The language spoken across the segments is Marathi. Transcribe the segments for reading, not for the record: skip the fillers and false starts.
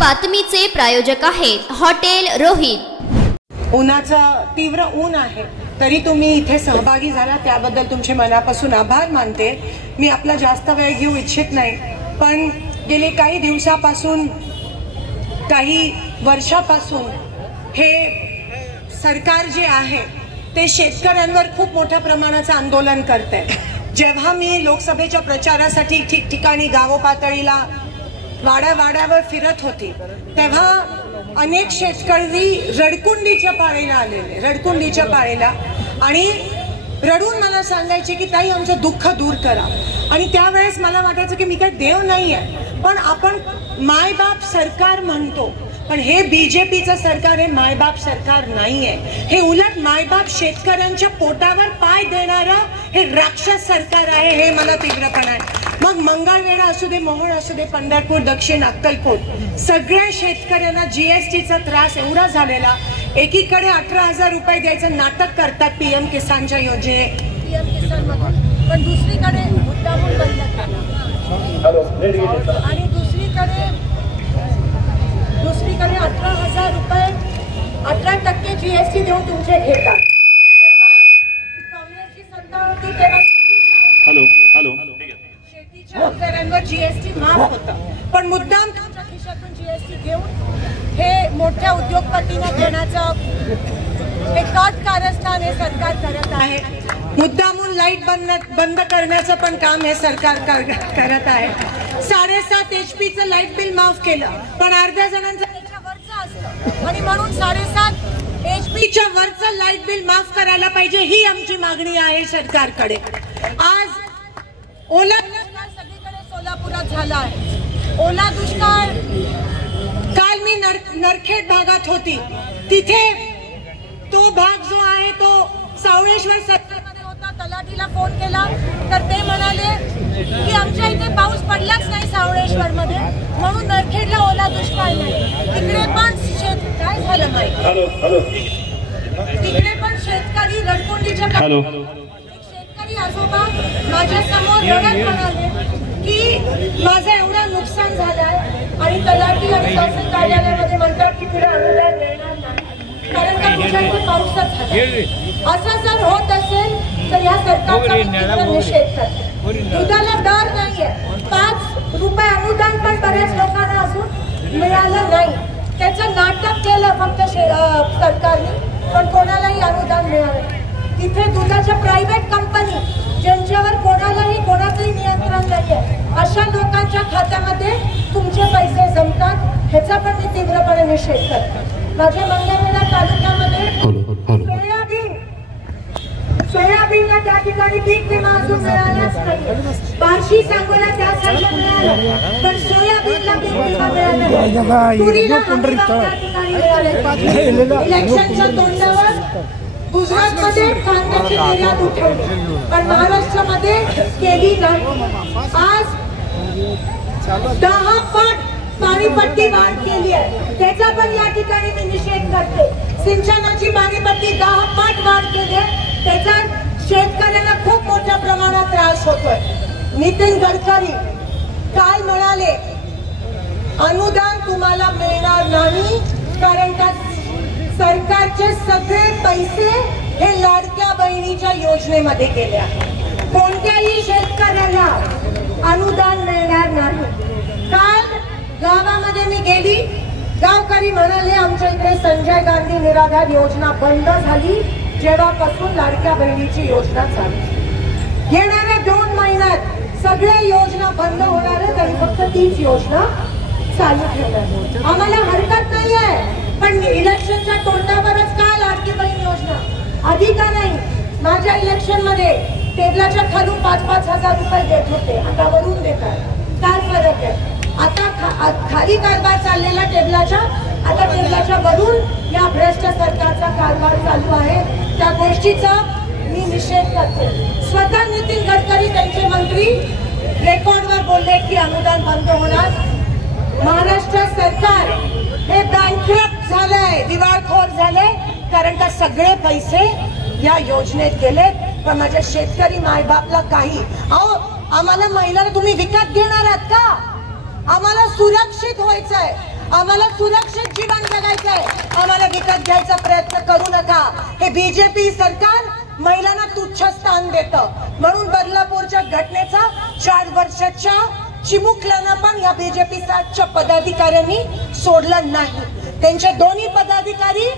बातमीचे प्रायोजक आहेत हॉटेल रोहित। उन्हाचा तीव्र ऊन आहे तरी तुम्ही इथे सहभागी झाला त्याबद्दल तुमचे मनापासून आभार मानते। मी आपला जास्त वेळ घेऊ इच्छित नाही, पण गेले काही दिवसापासून काही वर्षापासून हे सरकार जे आहे ते शेतकऱ्यांवर खूप मोठ्या प्रमाणाचं आंदोलन करते। जेव्हा मी लोकसभेच्या प्रचारासाठी ठिकठिकाणी गाव पातळीला वाड्यावर फिरत होती तेव्हा अनेक शेतकरी रडकुंडीच्या पाळीला आलेले, रडकुंडीच्या पाळीला, आणि रडून मला सांगायचे की ताई आमचं दुःख दूर करा। आणि त्यावेळेस मला वाटायचं की मी काय देव नाही आहे, पण आपण मायबाप सरकार म्हणतो, पण हे बीजेपीचं सरकार हे मायबाप सरकार नाहीये, हे उलट मायबाप शेतकऱ्यांच्या पोटावर पाय देणारं हे राक्षस सरकार आहे, हे मला तीव्रपणे आहे। मग मंगळवेढा असू दे, मोहोळ असू दे, पंढरपूर, दक्षिण, अक्कलकोट, सगळ्या शेतकऱ्यांना जीएसटीचा त्रास एवढा झालेला, एकीकडे 18,000 रुपये द्यायचं नाटक करतात पीएम किसानच्या योजने, पण दुसरीकडे मुद्दामून बंद केला, आणि दुसरीकडे 18,000 रुपये 18% जीएसटी देऊन तुमचे घेतात। काँग्रेसची सत्ता होती तेव्हा शेतीच्या अवजारांवर जीएसटी माफ होता, पण मुद्दाम तुमच्या खिशातून जीएसटी घेऊन हे मोठ्या उद्योगपतींना देण्याचं हे काट कारस्थान हे सरकार करत आहे। मुद्दामून लाईट बंद करण्याचं पण काम हे सरकार करत आहे। 7.5 HP लाईट बिल माफ केलं, पण अर्ध्या जणांचं त्याच्यावरचं असतं, आणि म्हणून 7.5 HP वरचं लाईट बिल माफ करायला पाहिजे, ही आमची मागणी आहे सरकारकडे। आज ओला दुष्काळ सगळीकडे सोलापुरात झाला आहे। ओला दुष्काळ, काल मी नरखेड भागात होती, तिथे तो भाग जो आहे तो सावळेश्वर सरकारमध्ये होता, तलाठीला फोन केला तर ते म्हणाले की आमच्या इथे पाऊस पडलाच नाही सावळेश्वर मध्ये, म्हणून नरखेडला ओला दुष्काळ नाही। तिकडे पण काय झालं माहिती, तिकडे पण शेतकरी रडकुंडीच्या शेतकरी आजोबा माझ्या समोर रडत म्हणाले की माझं एवढं नुकसान झालंय, आणि तलाठी आणि तहसील कार्यालयामध्ये म्हणतात की तुला अनुदान मिळणार नाही कारण का तुझ्या इथे पाऊसच झाला। असं जर होत असेल तर या सरकारचा निषेध करते। दुधाला दर नाहीये, 5 रुपये अनुदान पण बऱ्याच लोकांना अजून मिळालं नाही, त्याचं नाटक केलं फक्त सरकारने, पण कोणालाही अनुदान मिळालं। तिथे दुधाच्या प्रायव्हेट कंपनी ज्यांच्यावर कोणाचंही नियंत्रण नाहीये, अशा लोकांच्या खात्यामध्ये तुमचे पैसे जमतात, ह्याचा पण मी तीव्रपणे निषेध करते। माझ्या मंगळवेढा तालुक्यामध्ये सोयाबीनला त्या ठिकाणी पीक विमा अजून मिळालाच नाही, बार्शी सांगोला त्या साईडला मिळालं, पण सोयाबीनला पीक विमा मिळाला नाही, तुरीला त्या ठिकाणी मिळाले। इलेक्शनच्या तोंडावर गुजरातमध्ये कांद्याची निर्यात उठवली, पण महाराष्ट्रामध्ये केली नाही। आज 10 पट पाणीपट्टी वाढ केली आहे, त्याचा पण या ठिकाणी मी निषेध करते। सिंचनाची पाणीपट्टी 10 पट वाढ केली आहे, त्याचा शेतकऱ्यांना खूप मोठ्या प्रमाणात त्रास होतोय। नितीन गडकरी काल म्हणाले अनुदान तुम्हाला मिळणार नाही कारण का सरकारचे सगळे पैसे हे लाडक्या बहिणीच्या योजनेमध्ये गेले आहेत, कोणत्याही शेतकऱ्याला अनुदान मिळणार नाही। काल गावामध्ये मी गेली, गावकरी म्हणाले आमच्या इकडे संजय गांधी निराधार योजना बंद झाली जेव्हापासून लाडक्या बहिणीची योजना चालू, येणाऱ्या 2 महिन्यात सगळे योजना बंद होणार आहेत आणि फक्त तीच योजना चालू ठेवणार। आम्हाला हरकत नाही आहे, पण इलेक्शनच्या तोंडावरच का लाडकी बहीण योजना आधी का नाही? माझ्या इलेक्शन मध्ये टेबलाच्या खालून 5-5 हजार रुपये देत होते, आता वरून देतात, काय फरक आहे? आता खाली कारभार चाललेला टेबलाच्या, आता टेबलाच्या वरून या भ्रष्ट सरकारचा कारभार चालू आहे, त्या गोष्टीचा मी निषेध करते। स्वतः नितीन गडकरी त्यांचे मंत्री रेकॉर्डवर बोलले की अनुदान बंद होणार। महाराष्ट्र सरकार हे बँकरप्ट झालंय, दिवाळखोर झालंय, कारण का सगळे पैसे या योजनेत गेले, पण माझ्या शेतकरी मायबापला काही। अहो, आम्हाला महिलांना तुम्ही विकत घेणार आहात का? आम्हाला सुरक्षित व्हायचंय, आम्हाला सुरक्षित जीवन जगायचंय, आम्हाला विकत घ्यायचा प्रयत्न करू नका. हे बीजेपी सरकार महिलांना तुच्छ स्थान देतं. म्हणून बदलापूरच्या घटनेचा 4 वर्षाच्या चिमुकल्यानं पण या बीजेपीच्या पदाधिकाऱ्यांनी सोडलं नाही. त्यांचे दोन्ही पदाधिकारी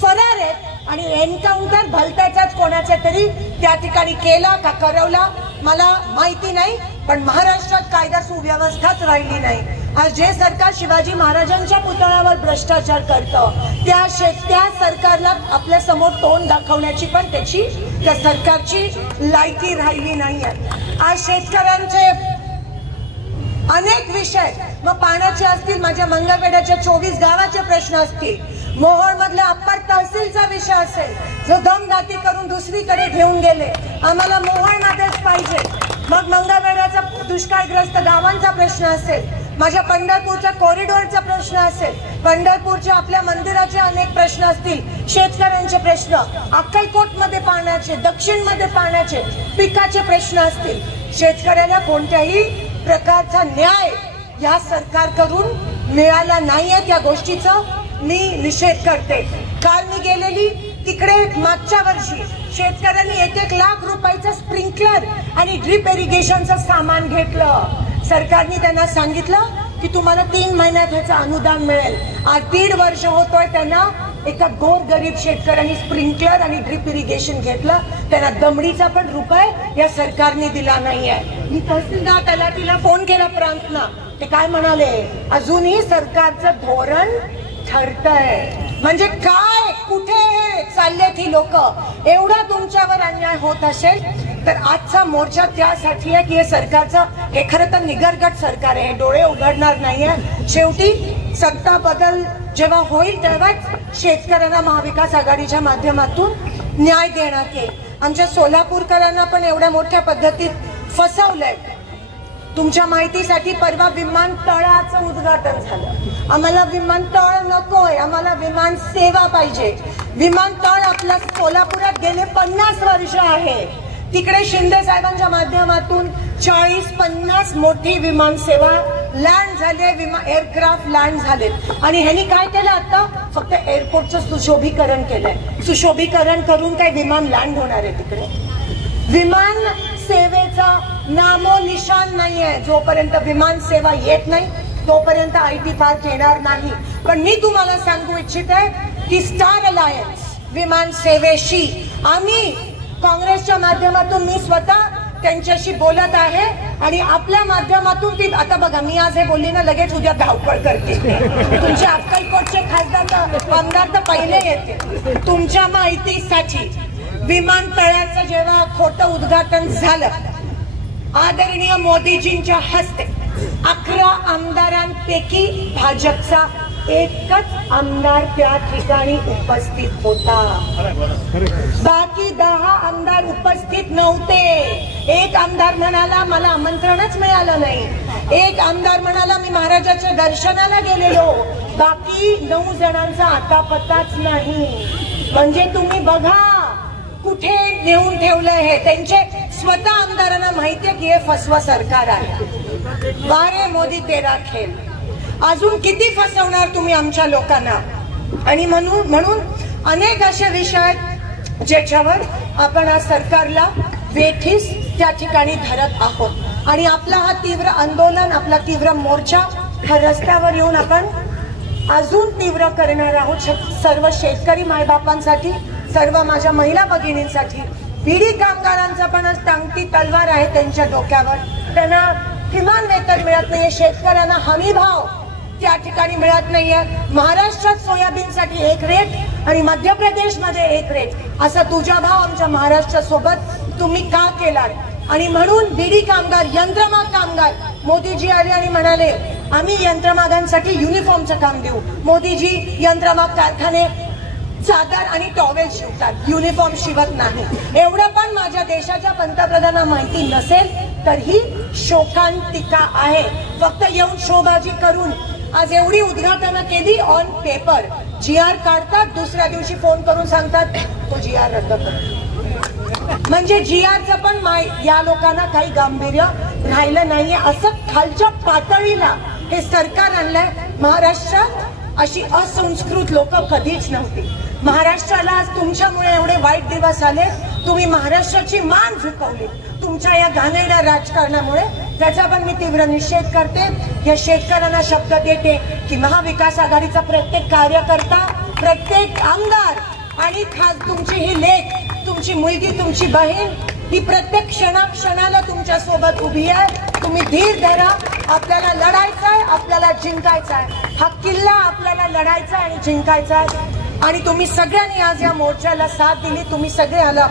फरार आहेत आणि एन्काउंटर भलत्याचाच कोणाच्या तरी त्या ठिकाणी केला का करवला मला माहिती नाही, पण महाराष्ट्रात कायदा सुव्यवस्थाच राहिली नाही. आज जे सरकार शिवाजी महाराजांच्या पुतळ्यावर भ्रष्टाचार करतं त्या सरकारला आपल्या समोर तोंड दाखवण्याची पण त्या सरकारची लायकी राहिली नाहीये. आज शेतकऱ्यांचे अनेक विषय, मग पाण्याचे असतील, माझ्या मंगळवेढ्याच्या 24 गावाचे प्रश्न असतील, मोहोळ मधल्या अप्पर तहसीलचा विषय असेल जो दमदाटी करून दुसरीकडे घेऊन गेले, आम्हाला मोहोळमध्येच पाहिजे. मग मंगळवेढ्याचा दुष्काळग्रस्त गावांचा प्रश्न असेल, माझ्या पंढरपूरच्या कॉरिडॉरचा प्रश्न असेल, पंढरपूरच्या आपल्या मंदिराचे अनेक प्रश्न असतील, शेतकऱ्यांचे प्रश्न, अक्कलकोटमध्ये पाण्याचे, दक्षिणमध्ये पाण्याचे, पिकाचे प्रश्न असतील. शेतकऱ्याला कोणत्याही प्रकारचा न्याय या सरकारकडून मिळाला नाहीये. त्या गोष्टीचा मी निषेध करते. काल मी गेलेली तिकडे मागच्या वर्षी शेतकऱ्यांनी 1-1 लाख रुपयाचं स्प्रिंकलर आणि ड्रिप इरिगेशनचं सामान घेतलं. सरकारने त्यांना सांगितलं की तुम्हाला 3 महिन्यात ह्याचं अनुदान मिळेल. आज 1.5 वर्ष होतोय त्यांना एका गोरगरीब शेतकऱ्यांनी स्प्रिंकलर आणि ड्रिप इरिगेशन घेतलं, त्यांना दमडीचा पण रुपये या सरकारने दिला नाहीये. मी तहसीलदार तलाठीला फोन केला प्रांतना, ते काय म्हणाले, अजूनही सरकारचं धोरण ठरतंय. म्हणजे काय, कुठे चाललेत ही लोक. एवढा तुमच्यावर अन्याय होत असेल तर आजचा मोर्चा त्यासाठी आहे की हे सरकारचं, हे खरं तर निगरगट सरकार आहे, डोळे उघडणार नाहीये. शेवटी सत्ता बदल जेव्हा होईल तेव्हाच शेतकऱ्यांना महाविकास आघाडीच्या माध्यमातून न्याय देण्यात येईल. आमच्या सोलापूरकरांना पण एवढ्या मोठ्या पद्धतीत फसवलंय. तुमच्या माहितीसाठी परवा विमानतळाचं उद्घाटन झालं. आम्हाला विमानतळ नकोय, आम्हाला विमान सेवा पाहिजे. विमानतळ आपल्या सोलापुरात गेले 50 वर्ष आहे. तिकडे शिंदे साहेबांच्या माध्यमातून 40-50 मोठी विमान सेवा लँड झाली, एअरक्राफ्ट लँड झालेत. आणि ह्यांनी काय केलं, आता फक्त एअरपोर्टचं सुशोभीकरण केलंय. सुशोभीकरण करून काय विमान लँड होणार आहे तिकडे? विमान सेवेचा नामो निशान नाहीये. जोपर्यंत विमान सेवा येत नाही तोपर्यंत IT पार्क येणार नाही. पण मी तुम्हाला सांगू इच्छिते की स्टार अलायन्स विमान सेवेशी आम्ही काँग्रेसच्या माध्यमातून मी स्वतः त्यांच्याशी बोलत आहे आणि आपल्या माध्यमातून ती, आता बघा मी आज हे बोलली ना, लगेच उद्या धावपळ करते. तुमचे अक्कलकोटचे खासदार आमदार तर पहिले येते. तुमच्या माहितीसाठी विमानतळाचं जेव्हा खोटं उद्घाटन झालं, आदरणीय मोदीजींच्या हस्ते 11 आमदारांपैकी भाजपचा एकच आमदार त्या ठिकाणी उपस्थित होता. बाकी 10 आमदार उपस्थित नव्हते. एक आमदार म्हणाला मला आमंत्रणच मिळालं नाही. एक आमदार म्हणाला मी महाराजाच्या दर्शनाला गेलेलो. बाकी 9 जणांचा आता पत्ताच नाही. म्हणजे तुम्ही बघा कुठे नेऊन ठेवलंय हे. त्यांचे स्वतः आमदारांना माहितीये की हे फसवा सरकार आहे. वारे मोदी तेरा खेळ. अजून किती फसवणार तुम्ही आमच्या लोकांना? आणि म्हणून अनेक असे विषय ज्याच्यावर आपण आज सरकारला वेठीस त्या ठिकाणी धरत आहोत. आणि आपला हा तीव्र आंदोलन, आपला तीव्र मोर्चा हा रस्त्यावर येऊन आपण अजून तीव्र करणार आहोत. सर्व शेतकरी मायबापांसाठी, सर्व माझ्या महिला भगिनींसाठी. बीडी कामगारांचा पण आज टांगती तलवार आहे त्यांच्या डोक्यावर. त्यांना किमान वेतन मिळत नाहीये, शेतकऱ्यांना हमी भाव त्या ठिकाणी मिळत नाहीये. महाराष्ट्रात सोयाबीनसाठी एक रेट आणि मध्य प्रदेशमध्ये एक रेट, असा तुझा भाव आमच्या महाराष्ट्रासोबत तुम्ही का केलात? आणि म्हणून बीडी कामगार, यंत्रमाग कामगार, मोदीजी आले आणि म्हणाले आम्ही यंत्रमागांसाठी युनिफॉर्मचं काम देऊ. मोदीजी यंत्रमाग कारखाने चादर आणि टॉवेल शिवतात, युनिफॉर्म शिवत नाही. एवढं पण माझ्या देशाच्या पंतप्रधानांना माहिती नसेल तर ही शोकांतिका आहे. फक्त येऊन शोबाजी करून आज एवढी उद्घाटनं केली ऑन पेपर. GR काढतात, दुसऱ्या दिवशी फोन करून सांगतात तो GR रद्द कर. म्हणजे GRचं पण या लोकांना काही गांभीर्य राहिलं नाहीये. असं खालच्या पातळीला हे सरकार आणलंय. महाराष्ट्रात अशी असंस्कृत लोक कधीच नव्हती. महाराष्ट्राला आज तुमच्यामुळे एवढे वाईट दिवस आले. तुम्ही महाराष्ट्राची मान झुकवली तुमच्या या घाणेरड्या राजकारणामुळे. त्याचा पण मी तीव्र निषेध करते. या शेतकऱ्यांना शब्द देते की महाविकास आघाडीचा प्रत्येक कार्यकर्ता, प्रत्येक आमदार आणि खास तुमची ही लेक, तुमची मुलगी, तुमची बहीण ही प्रत्येक क्षणाला तुमच्या सोबत उभी आहे. तुम्ही धीर धरा. आपल्याला लढायचंय, आपल्याला जिंकायचंय. हा किल्ला आपल्याला लढायचा आणि जिंकायचा आहे. आणि तुम्ही सगळ्यांनी आज या मोर्चाला साथ दिली. तुम्ही सगळे आला,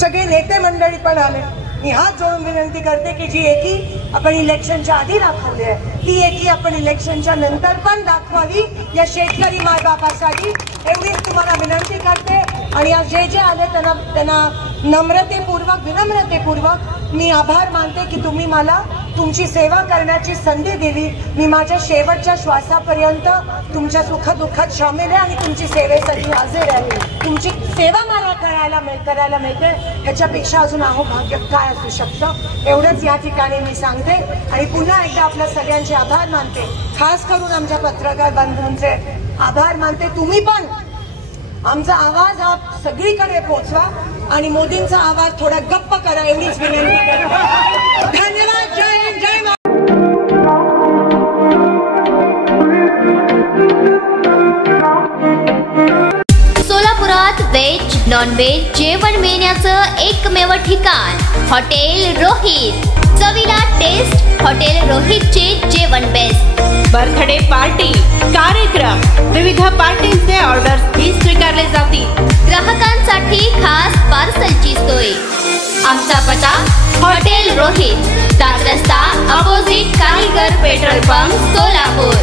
सगळे नेते मंडळी पण आले. मी हात जोडून विनंती करते की जी एकी आपण इलेक्शनच्या आधी दाखवली आहे ती एकी आपण इलेक्शनच्या नंतर पण दाखवावी या शेतकरी मायबापासाठी. एवढीच तुम्हाला विनंती करते. आणि आज जे जे आले त्यांना विनम्रतेपूर्वक मी आभार मानते की तुम्ही मला तुमची सेवा करण्याची संधी दिली. मी माझ्या शेवटच्या श्वासापर्यंत तुमच्या सुखदुःखात सामील आहे आणि तुमची सेवेसाठी हजर आहे. तुमची सेवा मला करायला मिळते. ह्याच्यापेक्षा अजून अहोभाग्य काय असू शकतं. एवढंच या ठिकाणी मी सांगते आणि पुन्हा एकदा आपल्या सगळ्यांचे आभार मानते. खास करून आमच्या पत्रकार बंधूंचे आभार मानते. तुम्ही पण आमचा आवाज हा सगळीकडे पोहोचवा आणि मोदींचा आवाज थोडा गप्प करा एवढीच विनंती करते. धन्यवाद. जय हिंद, जय महाराष्ट्र. सोलापुरात व्हेज नॉन व्हेज जेवण मिळण्याचं एकमेव ठिकाण हॉटेल रोहित. चवीला टेस्ट हॉटेल रोहितचे जेवण बेस्ट. बर्थडे पार्टी, कार्यक्रम, विविध पार्टींचे ऑर्डर्स स्वीकारले जातील. ग्राहकांसाठी खास पार्सलची सोय. आमचा पत्ता हॉटेल रोहित, 7 रस्ता opposite Kaligar petrol pump, Solapur.